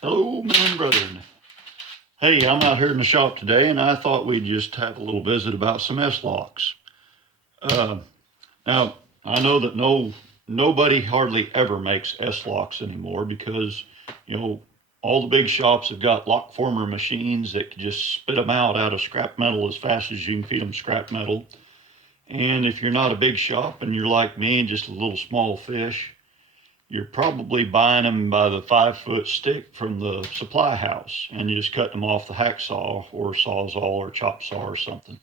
Hello, men and brethren. Hey, I'm out here in the shop today, and I thought we'd just have a little visit about some S-locks. Uh, Now, I know that nobody hardly ever makes S-locks anymore because, you know, all the big shops have got lock former machines that can just spit them out of scrap metal as fast as you can feed them scrap metal. And if you're not a big shop and you're like me and just a little small fish, you're probably buying them by the 5 foot stick from the supply house and you just cut them off the hacksaw or sawzall or chop saw or something.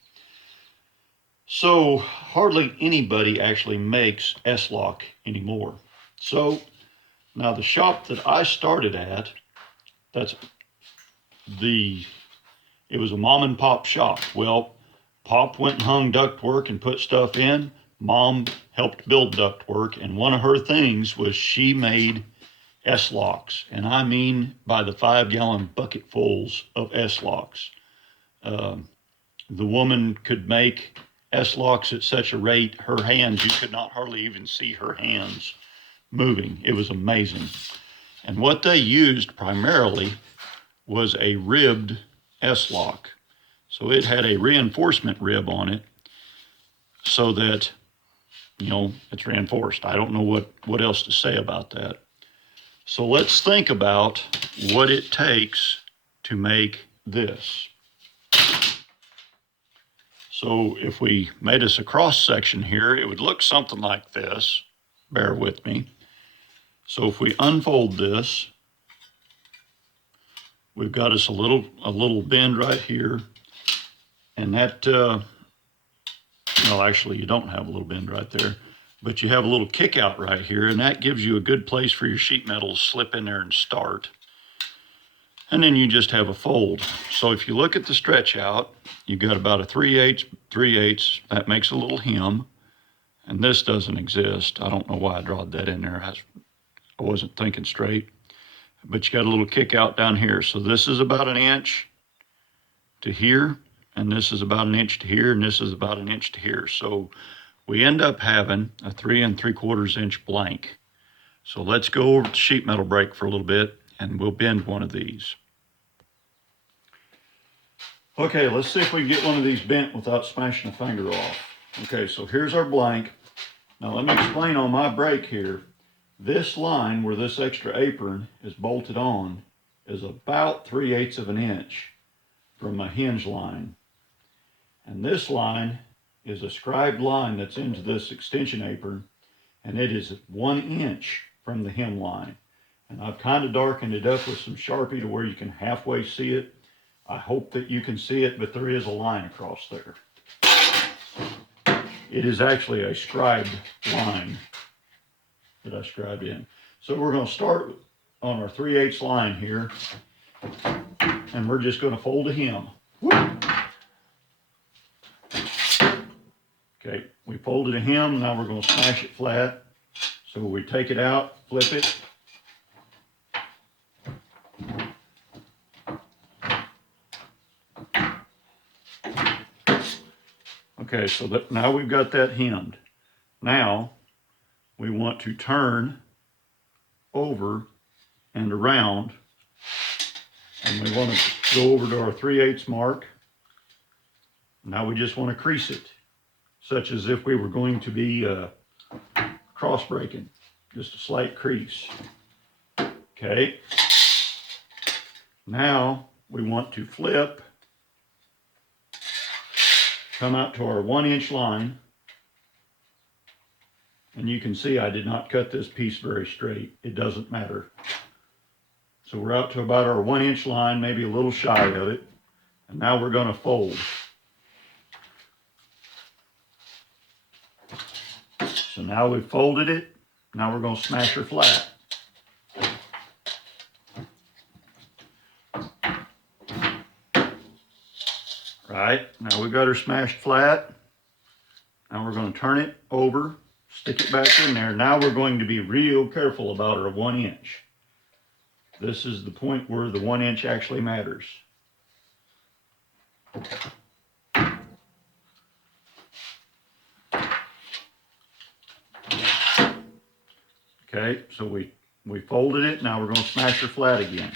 So hardly anybody actually makes S-lock anymore. So now the shop that I started at, that's the it was a mom and pop shop. Well, Pop went and hung ductwork and put stuff in. Mom helped build ductwork, and one of her things was she made S-locks, and I mean by the 5 gallon bucketfuls of S-locks. Um, the woman could make S-locks at such a rate, her hands, you could not hardly even see her hands moving. It was amazing. And what they used primarily was a ribbed S-lock. So it had a reinforcement rib on it so that, it's reinforced. I don't know what else to say about that. So let's think about what it takes to make this. So if we made us a cross section here, it would look something like this. Bear with me. So if we unfold this, we've got us a little bend right here, and that actually you don't have a little bend right there, but you have a little kick out right here, and that gives you a good place for your sheet metal to slip in there and start. And then you just have a fold. So if you look at the stretch out, you've got about a 3/8. That makes a little hem. And this doesn't exist. I don't know why I drawed that in there. I wasn't thinking straight. But you got a little kick out down here. So this is about an inch to here, and this is about an inch to here, and this is about an inch to here. So we end up having a 3 3/4 inch blank. So let's go over to sheet metal brake for a little bit, and we'll bend one of these. Okay, let's see if we can get one of these bent without smashing a finger off. Okay, so here's our blank. Now let me explain on my brake here. This line where this extra apron is bolted on is about 3/8 of an inch from my hinge line. And this line is a scribed line that's into this extension apron, and it is 1 inch from the hem line. And I've kind of darkened it up with some Sharpie to where you can halfway see it. I hope that you can see it, but there is a line across there. It is actually a scribed line that I scribed in. So we're going to start on our 3/8 line here, and we're just going to fold a hem. Okay, we folded a hem, now we're going to smash it flat. So we take it out, flip it. Okay, so now we've got that hemmed. Now we want to turn over and around, and we want to go over to our 3/8 mark. Now we just want to crease it, such as if we were going to be cross breaking, just a slight crease. Okay. Now we want to flip, come out to our 1 inch line, and you can see I did not cut this piece very straight. It doesn't matter. So we're out to about our 1 inch line, maybe a little shy of it, and now we're going to fold. So now we've folded it. Now we're going to smash her flat. Right, now we've got her smashed flat. Now we're going to turn it over, stick it back in there. Now we're going to be real careful about our 1 inch. This is the point where the 1 inch actually matters. Okay, so we folded it. Now we're going to smash her flat again.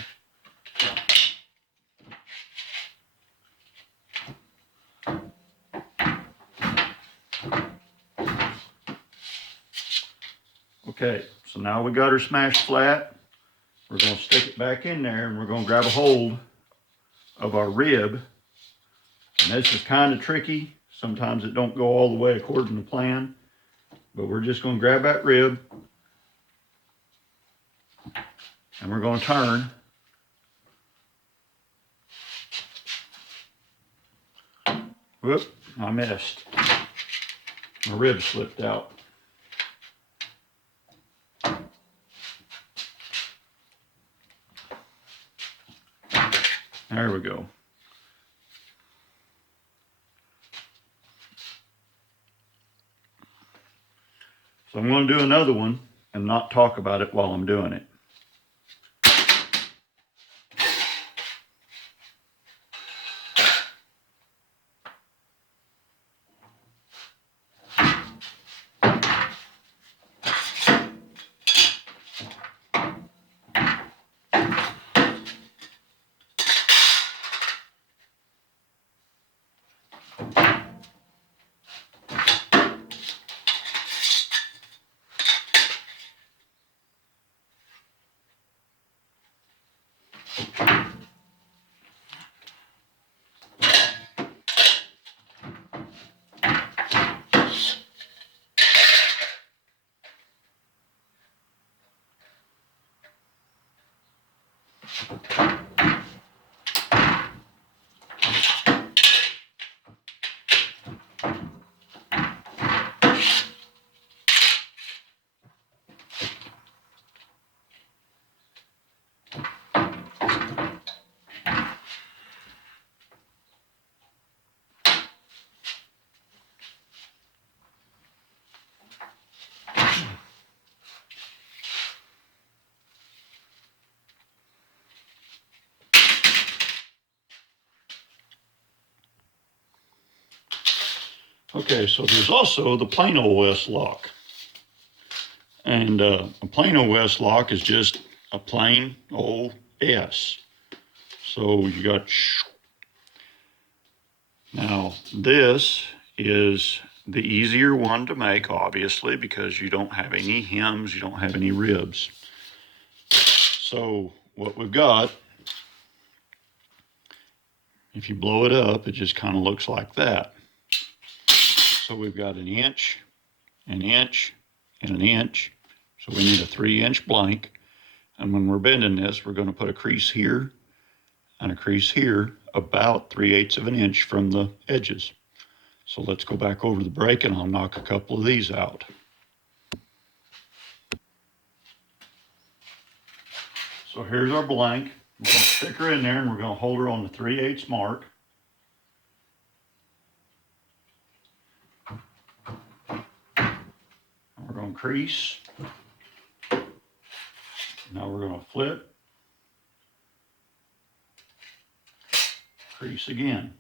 Okay, so now we got her smashed flat. We're going to stick it back in there and we're going to grab a hold of our rib. And this is kind of tricky. Sometimes it don't go all the way according to plan, but we're just going to grab that rib and we're going to turn. Whoop, I missed. My rib slipped out. There we go. So I'm going to do another one and not talk about it while I'm doing it. Okay, so there's also the plain OS lock. And a plain OS lock is just a plain OS. So you got, now this is the easier one to make, obviously, because you don't have any hems, you don't have any ribs. So what we've got, if you blow it up, it just kind of looks like that. So we've got an inch, and an inch. So we need a 3-inch blank. And when we're bending this, we're going to put a crease here and a crease here about 3/8 of an inch from the edges. So let's go back over the break and I'll knock a couple of these out. So here's our blank. We're going to stick her in there and we're going to hold her on the 3/8 mark. And we're going to crease. Now we're going to flip. Crease again.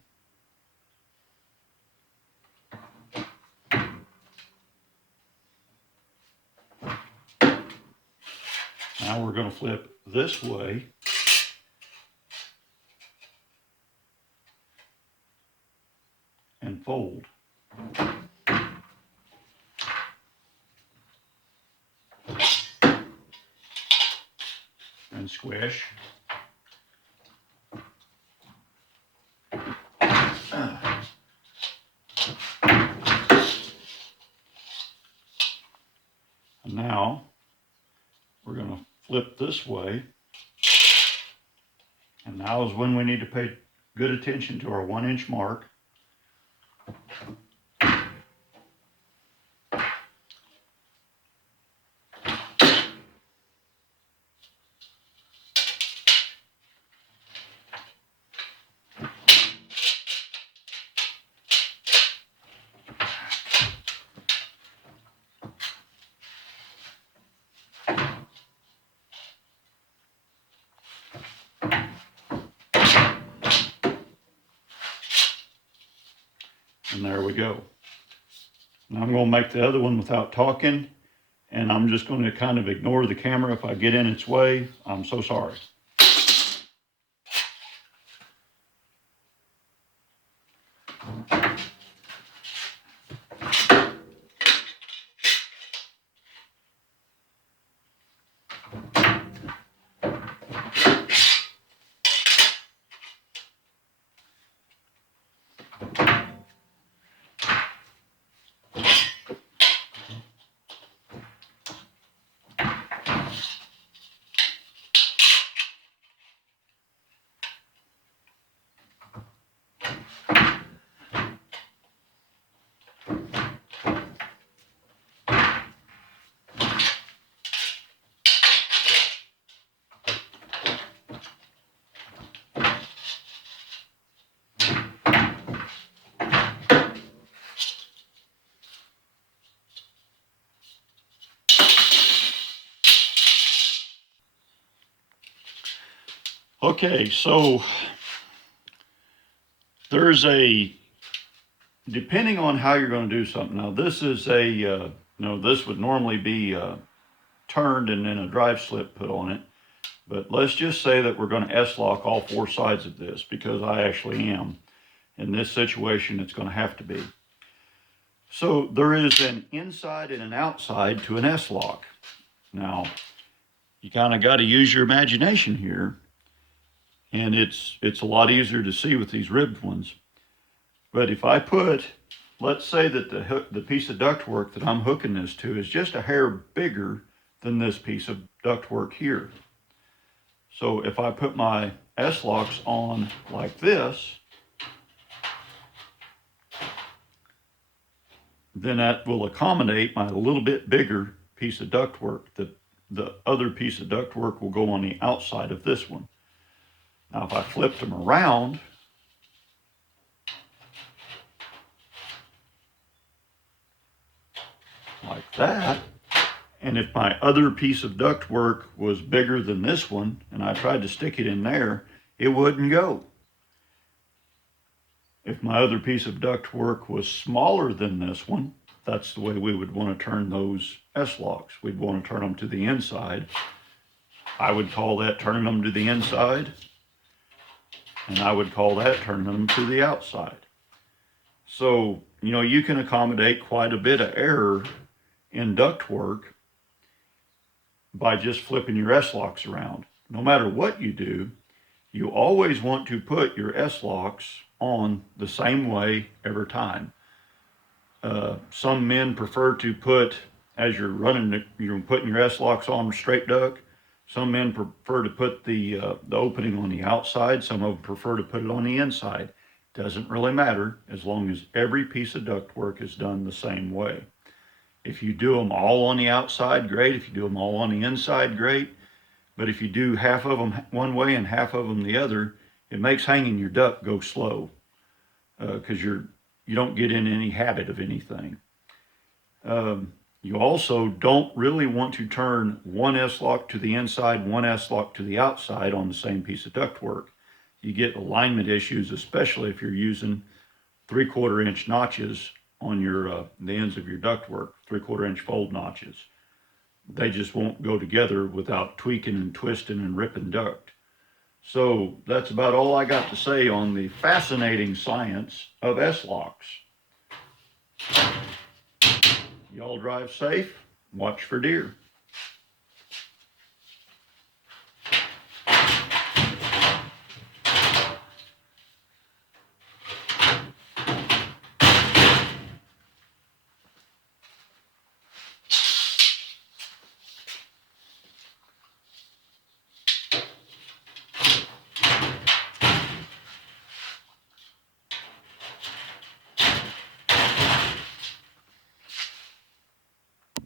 Now we're going to flip this way. And fold. And squish. And now we're going to flip this way. And now is when we need to pay good attention to our 1-inch mark. And there we go. Now I'm going to make the other one without talking, and I'm just going to kind of ignore the camera if I get in its way. I'm so sorry. Okay, so there's depending on how you're going to do something. Now, this is this would normally be turned and then a drive slip put on it. But let's just say that we're going to S-lock all four sides of this, because I actually am. In this situation, it's going to have to be. So there is an inside and an outside to an S-lock. Now, you kind of got to use your imagination here, and it's a lot easier to see with these ribbed ones. But if I put, let's say that the piece of ductwork that I'm hooking this to is just a hair bigger than this piece of ductwork here. So if I put my S-locks on like this, then that will accommodate my little bit bigger piece of ductwork. The other piece of ductwork will go on the outside of this one. Now, if I flipped them around, like that, and if my other piece of ductwork was bigger than this one, and I tried to stick it in there, it wouldn't go. If my other piece of ductwork was smaller than this one, that's the way we would want to turn those S-locks. We'd want to turn them to the inside. I would call that turning them to the inside, and I would call that turning them to the outside. So, you can accommodate quite a bit of error in ductwork by just flipping your S-locks around. No matter what you do, you always want to put your S-locks on the same way every time. Some men prefer to put, as you're putting your S-locks on straight duct. Some men prefer to put the opening on the outside. Some of them prefer to put it on the inside. Doesn't really matter, as long as every piece of ductwork is done the same way. If you do them all on the outside, great. If you do them all on the inside, great. But if you do half of them one way and half of them the other, it makes hanging your duct go slow, because you don't get in any habit of anything. You also don't really want to turn one S-lock to the inside, one S-lock to the outside on the same piece of ductwork. You get alignment issues, especially if you're using 3/4 inch notches on the ends of your ductwork, 3/4 inch fold notches. They just won't go together without tweaking and twisting and ripping duct. So that's about all I got to say on the fascinating science of S-locks. Y'all drive safe. Watch for deer.